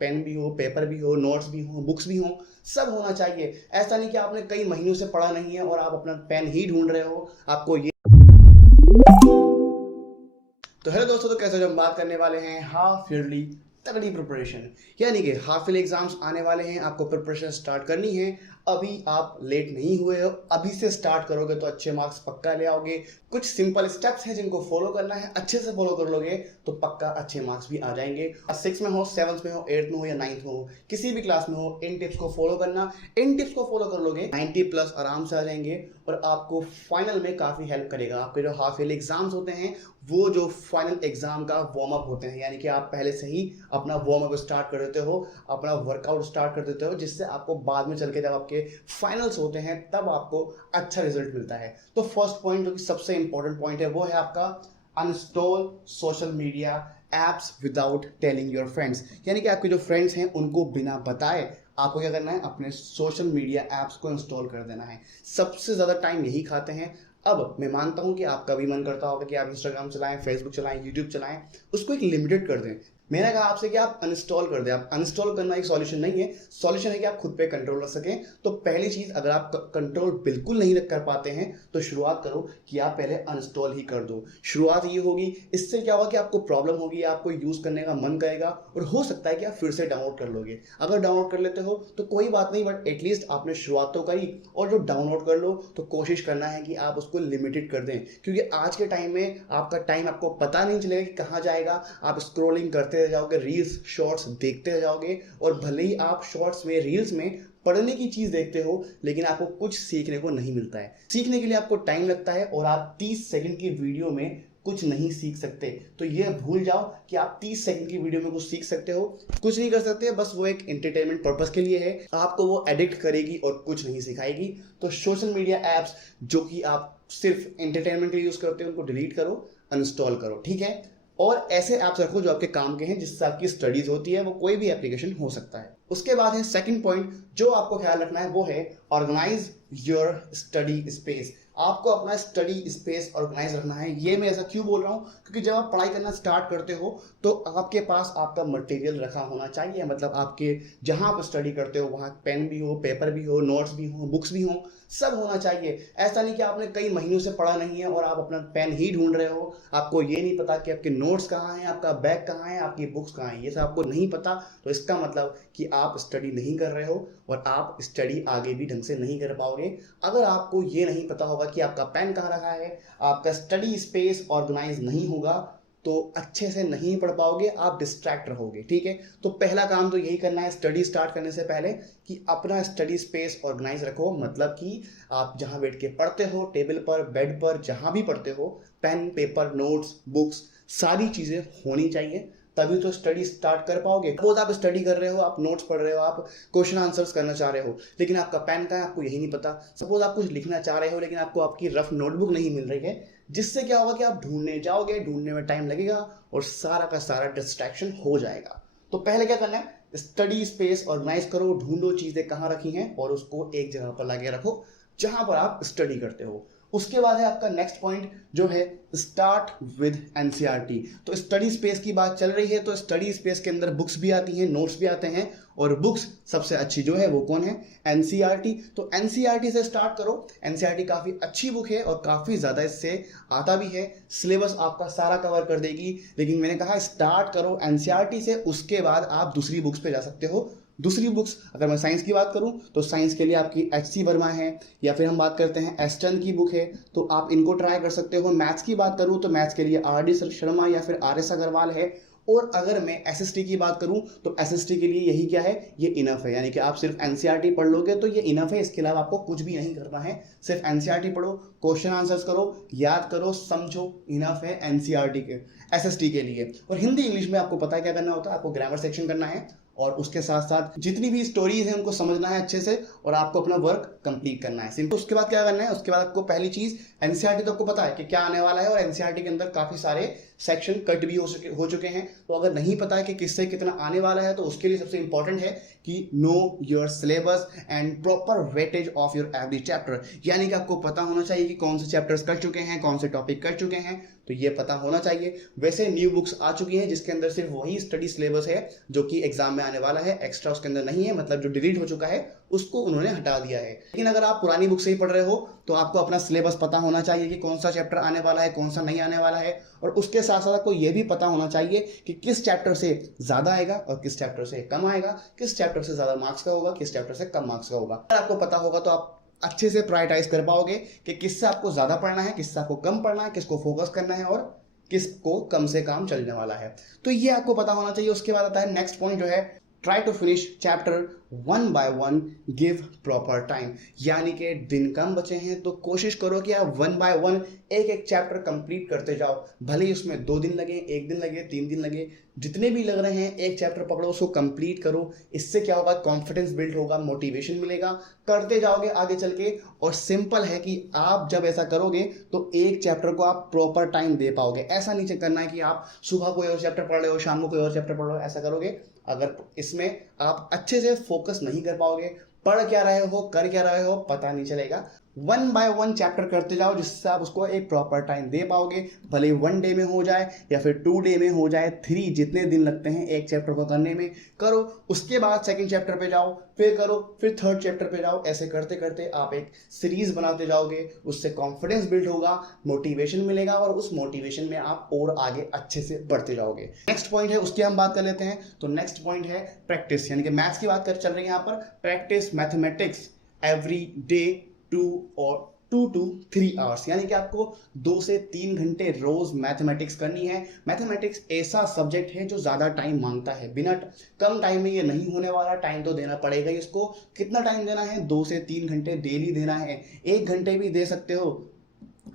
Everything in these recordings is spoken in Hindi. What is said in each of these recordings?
पेन भी हो, पेपर भी हो, नोट्स भी हो, बुक्स भी हो, सब होना चाहिए। ऐसा नहीं कि आपने कई महीनों से पढ़ा नहीं है और आप अपना पेन ही ढूंढ रहे हो, आपको ये। तो हेलो दोस्तों, तो कैसे हो? हम बात करने वाले हैं हाफ ईयरली तगड़ी प्रिपरेशन, यानी कि हाफ ईयरली एग्जाम्स आने वाले हैं, आपको प्रिपरेशन स्टार्ट करनी है। अभी आप लेट नहीं हुए हो, अभी से स्टार्ट करोगे तो अच्छे मार्क्स पक्का ले आओगे। कुछ सिंपल स्टेप्स हैं जिनको फॉलो करना है, अच्छे से फॉलो कर लोगे तो पक्का अच्छे मार्क्स भी आ जाएंगे। 6 में हो, 7 में हो, 8 में हो या 9 में हो, किसी भी क्लास में हो, इन टिप्स को फॉलो करना। इन टिप्स को फॉलो कर लोगे 90 प्लस आराम से आ जाएंगे और आपको फाइनल में काफ़ी हेल्प करेगा। आपके जो हाफ ईयरली एग्जाम्स होते हैं वो जो फाइनल एग्जाम का वार्म अप होते हैं, यानी कि आप पहले से ही अपना वार्म अप स्टार्ट कर देते हो, अपना वर्कआउट स्टार्ट कर देते हो, जिससे आपको बाद में चल के जब आपके फाइनल्स होते हैं तब आपको अच्छा रिजल्ट मिलता है। तो फर्स्ट पॉइंट जो कि सबसे इंपॉर्टेंट पॉइंट है वो है आपका uninstall social media apps without telling your friends. यानी कि आपके जो फ्रेंड्स हैं उनको बिना बताए आपको क्या करना है, अपने सोशल मीडिया ऐप्स को इंस्टॉल कर देना है। सबसे ज़्यादा टाइम यही खाते हैं। अब मैं मानता हूं कि आपका भी मन करता होगा कि आप इंस्टाग्राम चलाएं, फेसबुक चलाएं, यूट्यूब चलाएं, उसको एक लिमिटेड कर दें। मैंने कहा आपसे कि आप अनइंस्टॉल कर दें। आप अनइंस्टॉल करना एक सॉल्यूशन नहीं है, सॉल्यूशन है कि आप खुद पे कंट्रोल रख सकें। तो पहली चीज, अगर आप कंट्रोल बिल्कुल नहीं कर पाते हैं तो शुरुआत करो कि आप पहले अनइंस्टॉल ही कर दो। शुरुआत ये होगी, इससे क्या होगा कि आपको प्रॉब्लम होगी, आपको यूज करने का मन करेगा और हो सकता है कि आप फिर से डाउनलोड कर लोगे। अगर डाउनलोड कर लेते हो तो कोई बात नहीं, बट एटलीस्ट आपने शुरुआत तो करी। और जो डाउनलोड कर लो तो कोशिश करना है कि आप उसको लिमिटेड कर दें, क्योंकि आज के टाइम में आपका टाइम आपको पता नहीं चलेगा कि कहाँ जाएगा। आप स्क्रोलिंग करते रह जाओगे, रील्स शॉर्ट्स देखते रह जाओगे, और भले ही आप शॉर्ट्स में, रील्स में पढ़ने की चीज देखते हो लेकिन आपको कुछ सीखने को नहीं मिलता है। सीखने के लिए आपको टाइम लगता है और आप 30 सेकंड की वीडियो में कुछ नहीं सीख सकते। तो ये भूल जाओ कि आप 30 सेकंड की वीडियो में कुछ सीख सकते हो। कुछ नहीं कर सकते, बस वो एक एंटरटेनमेंट पर्पस के लिए है। आपको वो एडिक्ट करेगी और कुछ नहीं सिखाएगी। तो सोशल मीडिया एप्स जो कि आप सिर्फ एंटरटेनमेंट के लिए यूज करते हो उनको डिलीट करो, अनइंस्टॉल करो, ठीक है। और ऐसे ऐप्स रखो जो आपके काम के हैं, जिससे आपकी स्टडीज होती है। वो कोई भी एप्लीकेशन हो सकता है। उसके बाद है सेकंड पॉइंट जो आपको ख्याल रखना है, वो है ऑर्गेनाइज योर स्टडी स्पेस। आपको अपना स्टडी स्पेस ऑर्गेनाइज रखना है। ये मैं ऐसा क्यों बोल रहा हूँ, क्योंकि जब आप पढ़ाई करना स्टार्ट करते हो तो आपके पास आपका मटेरियल रखा होना चाहिए। मतलब आपके जहाँ आप स्टडी करते हो वहाँ पेन भी हो, पेपर भी हो, नोट्स भी हो, बुक्स भी हो, सब होना चाहिए। ऐसा नहीं कि आपने कई महीनों से पढ़ा नहीं है और आप अपना पेन ही ढूंढ रहे हो, आपको ये नहीं पता कि आपके नोट्स कहाँ हैं, आपका बैग कहाँ है, आपकी बुक्स कहाँ हैं, ये सब आपको नहीं पता। तो इसका मतलब कि आप स्टडी नहीं कर रहे हो और आप स्टडी आगे भी ढंग से नहीं कर पाओगे। अगर आपको ये नहीं पता होगा कि आपका पेन कहाँ रखा है, आपका स्टडी स्पेस ऑर्गेनाइज नहीं होगा, तो अच्छे से नहीं पढ़ पाओगे, आप डिस्ट्रैक्ट रहोगे, ठीक है। तो पहला काम तो यही करना है स्टडी स्टार्ट करने से पहले कि अपना स्टडी स्पेस ऑर्गेनाइज रखो। मतलब कि आप जहाँ बैठ के पढ़ते हो, टेबल पर, बेड पर, जहाँ भी पढ़ते हो, पेन, पेपर, नोट्स, बुक्स, सारी चीज़ें होनी चाहिए। तभी तो स्टडी स्टार्ट कर पाओगे। सपोज आप स्टडी कर रहे हो, आप नोट्स पढ़ रहे हो, आप क्वेश्चन आंसर्स करना चाह रहे हो, लेकिन आपका पेन का है, आपको यही नहीं पता। सपोज आप कुछ लिखना चाह रहे हो लेकिन आपको आपकी रफ नोटबुक नहीं मिल रही है, जिससे क्या होगा कि आप ढूंढने जाओगे, ढूंढने में टाइम लगेगा और सारा का सारा डिस्ट्रैक्शन हो जाएगा। तो पहले क्या करना है, स्टडी स्पेस ऑर्गेनाइज करो, ढूंढो चीजें कहाँ रखी हैं और उसको एक जगह पर लाके रखो जहां पर आप स्टडी करते हो। उसके बाद है आपका नेक्स्ट पॉइंट जो है स्टार्ट विद एनसीईआरटी। तो स्टडी स्पेस की बात चल रही है तो स्टडी स्पेस के अंदर बुक्स भी आती हैं, नोट्स भी आते हैं, और बुक्स सबसे अच्छी जो है वो कौन है, एनसीईआरटी। तो एनसीईआरटी से स्टार्ट करो। एनसीईआरटी काफ़ी अच्छी बुक है और काफ़ी ज़्यादा इससे आता भी है, सिलेबस आपका सारा कवर कर देगी। लेकिन मैंने कहा स्टार्ट करो एनसीईआरटी से, उसके बाद आप दूसरी बुक्स पे जा सकते हो। दूसरी बुक्स, अगर मैं साइंस की बात करूं तो साइंस के लिए आपकी एच.सी. वर्मा है, या फिर हम बात करते हैं एस्टर्न की बुक है, तो आप इनको ट्राई कर सकते हो। मैथ्स की बात करूं तो मैथ्स के लिए आर.डी. शर्मा या फिर आर.एस. अग्रवाल है। और अगर मैं एसएसटी की बात करूं तो एसएसटी के लिए यही क्या है, ये इनफ है। यानी कि आप सिर्फ एनसीईआरटी पढ़ लोगे तो ये इनफ है, इसके अलावा आपको कुछ भी नहीं करना है। सिर्फ एनसीईआरटी पढ़ो, क्वेश्चन आंसर्स करो, याद करो, समझो, इनफ है एनसीईआरटी के, एसएसटी के लिए। और हिंदी इंग्लिश में आपको पता है क्या करना होता है, आपको ग्रामर सेक्शन करना है और उसके साथ साथ जितनी भी स्टोरीज हैं उनको समझना है अच्छे से और आपको अपना वर्क कंप्लीट करना है, सिंपल। उसके बाद क्या करना है, उसके बाद आपको पहली चीज एनसीईआरटी तो आपको पता है कि क्या आने वाला है, और एनसीईआरटी के अंदर काफी सारे सेक्शन कट भी हो चुके हैं। तो अगर नहीं पता है कि किससे कितना आने वाला है तो उसके लिए सबसे इंपॉर्टेंट है कि know your syllabus and proper weightage of your every chapter. यानी कि आपको पता होना चाहिए कि कौन से चैप्टर्स कर चुके हैं, कौन से टॉपिक कर चुके हैं। तो ये पता होना चाहिए। वैसे न्यू बुक्स आ चुकी हैं जिसके अंदर सिर्फ वही स्टडी सिलेबस है जो कि एग्जाम में आने वाला है, एक्स्ट्रा उसके अंदर नहीं है, मतलब जो डिलीट हो चुका है उसको उन्होंने हटा दिया है। लेकिन अगर आप पुरानी बुक से ही पढ़ रहे हो तो आपको अपना सिलेबस पता होना चाहिए कि कौन सा चैप्टर आने वाला है, कौन सा नहीं आने वाला है, और उसके साथ साथ आपको यह भी पता होना चाहिए कि किस चैप्टर से ज्यादा आएगा और किस चैप्टर से कम आएगा, किस चैप्टर से ज्यादा मार्क्स का होगा, किस चैप्टर से कम मार्क्स का होगा। अगर आपको पता होगा तो आप अच्छे से प्रायोरिटाइज कर पाओगे कि किससे आपको ज्यादा पढ़ना है, किससे आपको कम पढ़ना है, किसको फोकस करना है और किसको कम से काम चलने वाला है। तो ये आपको पता होना चाहिए। उसके बाद आता है नेक्स्ट पॉइंट जो है try to finish chapter one by one, give proper time. यानी कि दिन कम बचे हैं तो कोशिश करो कि आप वन बाय वन एक एक चैप्टर कंप्लीट करते जाओ। भले ही उसमें 2 दिन लगे, 1 दिन लगे, 3 दिन लगे, जितने भी लग रहे हैं एक चैप्टर पकड़ो, उसको कंप्लीट करो। इससे क्या होगा, कॉन्फिडेंस बिल्ड होगा, मोटिवेशन मिलेगा, करते जाओगे आगे चल के। और सिंपल है कि आप जब ऐसा करोगे तो एक चैप्टर को आप प्रॉपर टाइम दे पाओगे। ऐसा नहीं करना है कि आप सुबह कोई और चैप्टर पढ़ रहे हो, शाम को कोई और चैप्टर पढ़ रहे हो। ऐसा करोगे अगर इसमें आप अच्छे से फोकस नहीं कर पाओगे, पढ़ क्या रहे हो, कर क्या रहे हो, पता नहीं चलेगा। वन बाय वन चैप्टर करते जाओ जिससे आप उसको एक प्रॉपर टाइम दे पाओगे। भले 1 डे में हो जाए या फिर 2 डे में हो जाए, 3, जितने दिन लगते हैं एक चैप्टर को करने में करो। उसके बाद सेकंड चैप्टर पे जाओ, फिर करो, फिर थर्ड चैप्टर पे जाओ। ऐसे करते करते आप एक सीरीज बनाते जाओगे। उससे कॉन्फिडेंस बिल्ड होगा, मोटिवेशन मिलेगा और उस मोटिवेशन में आप और आगे अच्छे से बढ़ते जाओगे। नेक्स्ट पॉइंट है उसकी हम बात कर लेते हैं। तो नेक्स्ट पॉइंट है प्रैक्टिस, यानी कि मैथ्स की बात कर चल रही है यहाँ पर। Practice mathematics every day 2 to 3 hours, यानी कि आपको 2 से 3 घंटे रोज मैथमेटिक्स करनी है। मैथमेटिक्स ऐसा सब्जेक्ट है जो ज्यादा टाइम मांगता है। बिना कम टाइम में ये नहीं होने वाला, टाइम तो देना पड़ेगा ही इसको। कितना टाइम देना है, 2 से 3 घंटे डेली देना है। 1 घंटे भी दे सकते हो,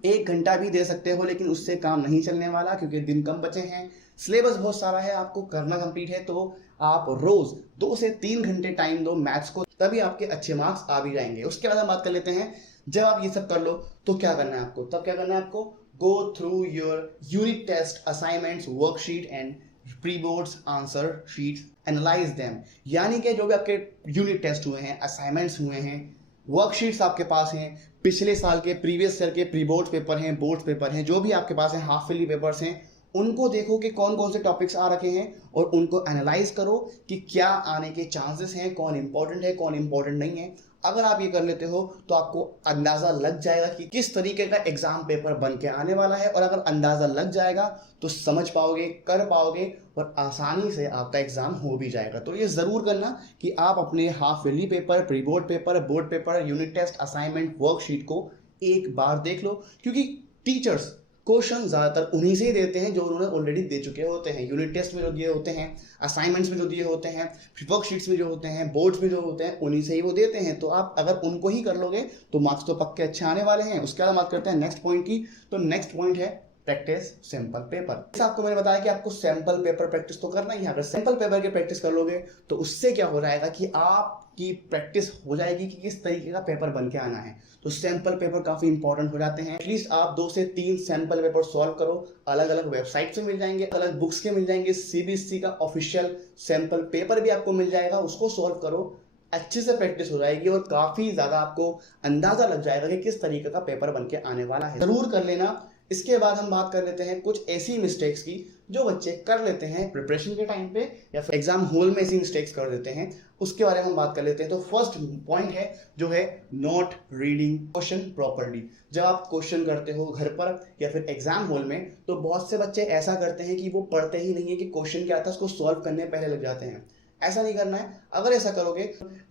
1 घंटा भी दे सकते हो, लेकिन उससे काम नहीं चलने वाला क्योंकि दिन कम बचे हैं, सिलेबस बहुत सारा है, आपको करना कंप्लीट है। तो आप रोज 2 से 3 घंटे टाइम दो मैथ्स को, तभी आपके अच्छे मार्क्स आ भी जाएंगे। उसके बाद हम बात कर लेते हैं, जब आप ये सब कर लो तो क्या करना है आपको, तब क्या करना है आपको, go through your unit test assignments, worksheet and pre boards answer sheets, analyse them. यानी कि जो भी आपके यूनिट टेस्ट हुए हैं, असाइनमेंट्स हुए हैं, वर्कशीट्स आपके पास हैं, पिछले साल के प्रीवियस ईयर के प्री बोर्ड पेपर हैं, बोर्ड पेपर हैं, जो भी आपके पास हैं, हाफ ईयरली पेपर्स हैं, उनको देखो कि कौन कौन से टॉपिक्स आ रखे हैं और उनको एनालाइज करो कि क्या आने के चांसेस हैं, कौन इंपॉर्टेंट है, कौन इंपॉर्टेंट नहीं है। अगर आप ये कर लेते हो तो आपको अंदाजा लग जाएगा कि किस तरीके का एग्जाम पेपर बन के आने वाला है। और अगर अंदाजा लग जाएगा तो समझ पाओगे, कर पाओगे और आसानी से आपका एग्जाम हो भी जाएगा। तो ये जरूर करना कि आप अपने half yearly paper, pre board paper, board paper, unit test, assignment, worksheet को एक बार देख लो, क्योंकि टीचर्स क्वेश्चन ज्यादातर उन्हीं से ही देते हैं जो उन्होंने ऑलरेडी दे चुके होते हैं। यूनिट टेस्ट में जो दिए होते हैं, असाइनमेंट्स में जो दिए होते हैं, वर्कशीट्स में जो होते हैं, बोर्ड्स में जो होते हैं, उन्हीं से ही वो देते हैं। तो आप अगर उनको ही कर लोगे तो मार्क्स तो पक्के अच्छे आने वाले हैं। उसके बाद बात करते हैं नेक्स्ट पॉइंट की। तो नेक्स्ट पॉइंट है प्रैक्टिस सैंपल पेपर। आपको मैंने बताया कि आपको सैंपल पेपर प्रैक्टिस तो करना ही है। अगर सैंपल पेपर की प्रैक्टिस कर लोगे तो उससे क्या हो जाएगा कि आपकी प्रैक्टिस हो जाएगी कि किस तरीके का पेपर बन के आना है। तो सैंपल पेपर काफी इंपॉर्टेंट हो जाते हैं। एटलीस्ट आप 2 से 3 सैंपल पेपर सॉल्व करो। अलग अलग वेबसाइट से मिल जाएंगे, अलग बुक्स के मिल जाएंगे, सीबीएसई का ऑफिशियल सैंपल पेपर भी आपको मिल जाएगा, उसको सॉल्व करो। अच्छे से प्रैक्टिस हो जाएगी और काफी ज्यादा आपको अंदाजा लग जाएगा कि किस तरीके का पेपर बन के आने वाला है। जरूर कर लेना। इसके बाद हम बात कर लेते हैं कुछ ऐसी मिस्टेक्स की जो बच्चे कर लेते हैं प्रिपरेशन के टाइम पे या फिर एग्जाम हॉल में ऐसी मिस्टेक्स कर देते हैं, उसके बारे में हम बात कर लेते हैं। तो फर्स्ट पॉइंट है जो है नॉट रीडिंग क्वेश्चन प्रॉपर्ली। जब आप क्वेश्चन करते हो घर पर या फिर एग्जाम हॉल में तो बहुत से बच्चे ऐसा करते हैं कि वो पढ़ते ही नहीं है कि क्वेश्चन क्या था, उसको सॉल्व करने पहले लग जाते हैं। ऐसा नहीं करना है। अगर ऐसा करोगे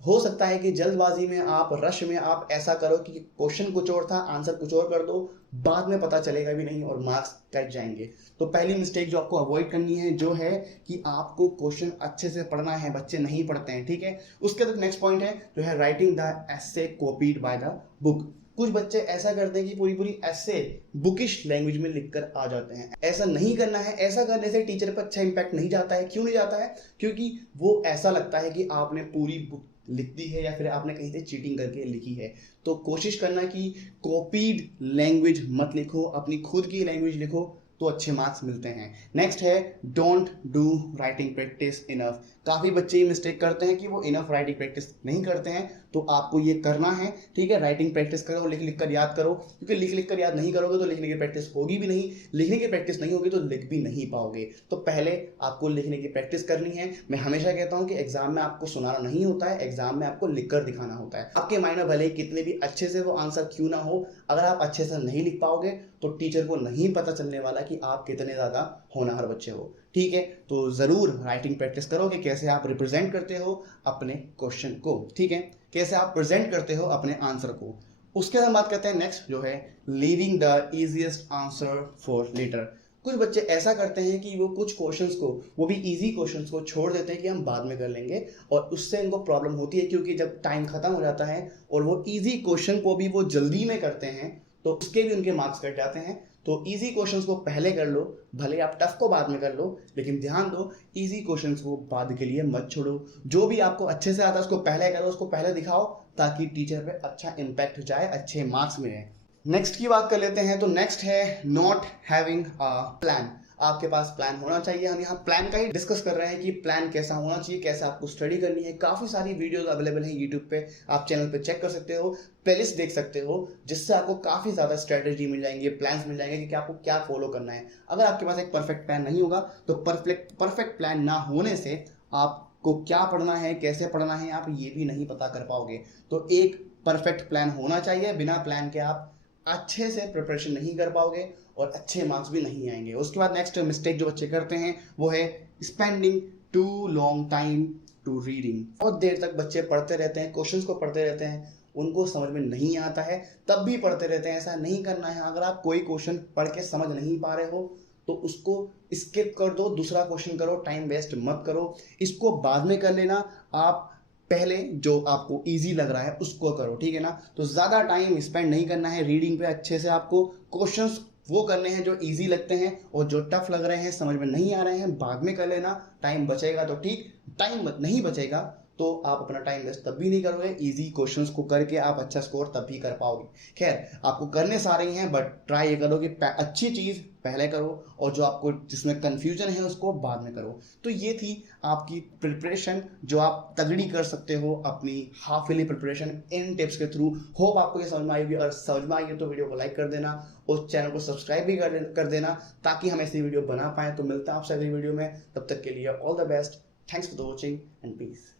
हो सकता है कि जल्दबाजी में आप, रश में आप ऐसा करो कि क्वेश्चन कुछ और था, आंसर कुछ और कर दो, बाद में पता चलेगा भी नहीं और मार्क्स कट जाएंगे। तो पहली मिस्टेक जो आपको अवॉइड करनी है जो है कि आपको क्वेश्चन अच्छे से पढ़ना है। बच्चे नहीं पढ़ते हैं, ठीक है। उसके बाद नेक्स्ट पॉइंट है जो है writing the essay copied by the book. कुछ बच्चे ऐसा करते हैं कि पूरी पूरी ऐसे बुकिश लैंग्वेज में लिखकर आ जाते हैं। ऐसा नहीं करना है। ऐसा करने से टीचर पर अच्छा इंपैक्ट नहीं जाता है। क्यों नहीं जाता है? क्योंकि वो ऐसा लगता है कि आपने पूरी बुक लिख दी है या फिर आपने कहीं से चीटिंग करके लिखी है। तो कोशिश करना कि कॉपीड लैंग्वेज मत लिखो, अपनी खुद की लैंग्वेज लिखो, तो अच्छे मार्क्स मिलते हैं। नेक्स्ट है don't do writing practice enough. काफ़ी बच्चे ये मिस्टेक करते हैं कि वो इनफ राइटिंग प्रैक्टिस नहीं करते हैं, तो आपको ये करना है, ठीक है। राइटिंग प्रैक्टिस करो, लिख लिख कर याद करो, क्योंकि लिख लिख कर याद नहीं करोगे तो लिखने की प्रैक्टिस होगी भी नहीं, लिखने की प्रैक्टिस नहीं होगी तो लिख भी नहीं पाओगे। तो पहले आपको लिखने की प्रैक्टिस करनी है। मैं हमेशा कहता हूं कि एग्जाम में आपको सुनाना नहीं होता है, एग्जाम में आपको लिख कर दिखाना होता है। आपके माइंड में भले ही कितने भी अच्छे से वो आंसर क्यों ना हो, अगर आप अच्छे से नहीं लिख पाओगे तो टीचर को नहीं पता चलने वाला कि आप कितने ज्यादा होनहार बच्चे हो, ठीक है। तो जरूर राइटिंग प्रैक्टिस करो कि कैसे आप रिप्रेजेंट करते हो अपने क्वेश्चन को, ठीक है, कैसे आप प्रेजेंट करते हो अपने आंसर को। उसके बाद बात करते हैं नेक्स्ट जो है leaving the easiest answer for later. कुछ बच्चे ऐसा करते हैं कि वो कुछ क्वेश्चंस को, वो भी इजी क्वेश्चंस को छोड़ देते हैं कि हम बाद में कर लेंगे, और उससे इनको प्रॉब्लम होती है, क्योंकि जब टाइम खत्म हो जाता है और वो इजी क्वेश्चन को भी वो जल्दी में करते हैं तो उसके भी उनके मार्क्स कट जाते हैं। तो इजी क्वेश्चंस को पहले कर लो, भले आप टफ को बाद में कर लो, लेकिन ध्यान दो इजी क्वेश्चंस को बाद के लिए मत छोड़ो। जो भी आपको अच्छे से आता है उसको पहले करो, उसको पहले दिखाओ, ताकि टीचर पे अच्छा इम्पैक्ट जाए, अच्छे मार्क्स मिले। नेक्स्ट की बात कर लेते हैं। तो नेक्स्ट है नॉट हैविंग अ प्लान। आपके पास प्लान होना चाहिए। हम यहाँ प्लान का ही डिस्कस कर रहे हैं कि प्लान कैसा होना चाहिए, कैसे आपको स्टडी करनी है। काफ़ी सारी वीडियोस अवेलेबल हैं यूट्यूब पे, आप चैनल पे चेक कर सकते हो, प्लेलिस्ट देख सकते हो, जिससे आपको काफ़ी ज़्यादा स्ट्रेटेजी मिल जाएंगे, प्लान्स मिल जाएंगे कि आपको क्या फॉलो करना है। अगर आपके पास एक परफेक्ट प्लान नहीं होगा तो परफेक्ट प्लान ना होने से आपको क्या पढ़ना है, कैसे पढ़ना है, आप ये भी नहीं पता कर पाओगे। तो एक परफेक्ट प्लान होना चाहिए। बिना प्लान के आप अच्छे से प्रिपरेशन नहीं कर पाओगे और अच्छे मार्क्स भी नहीं आएंगे। उसके बाद नेक्स्ट मिस्टेक जो बच्चे करते हैं वो है spending too long time to reading. बहुत देर तक बच्चे पढ़ते रहते हैं, क्वेश्चंस को पढ़ते रहते हैं, उनको समझ में नहीं आता है तब भी पढ़ते रहते हैं। ऐसा नहीं करना है। अगर आप कोई क्वेश्चन पढ़ के समझ नहीं पा रहे हो तो उसको स्किप कर दो, दूसरा क्वेश्चन करो, टाइम वेस्ट मत करो। इसको बाद में कर लेना, आप पहले जो आपको इजी लग रहा है उसको करो, ठीक है ना। तो ज़्यादा टाइम स्पेंड नहीं करना है रीडिंग पे। अच्छे से आपको क्वेश्चंस वो करने हैं जो इजी लगते हैं, और जो टफ लग रहे हैं, समझ में नहीं आ रहे हैं, बाद में कर लेना। टाइम बचेगा तो ठीक, टाइम नहीं बचेगा तो आप अपना टाइम वेस्ट तब भी नहीं करोगे। इजी क्वेश्चंस को करके आप अच्छा स्कोर तब भी कर पाओगे। खैर, आपको करने सारे ही हैं, बट ट्राई ये करो कि अच्छी चीज़ पहले करो और जो आपको जिसमें कंफ्यूजन है उसको बाद में करो। तो ये थी आपकी प्रिपरेशन जो आप तगड़ी कर सकते हो अपनी half yearly preparation in tips के थ्रू। होप आपको ये समझ में आएगी, और समझ में आई तो वीडियो को लाइक कर देना और चैनल को सब्सक्राइब भी कर देना, ताकि हम ऐसी वीडियो बना पाएँ। तो मिलता है आपसे अगली वीडियो में, तब तक के लिए all the best. Thanks for watching and piece.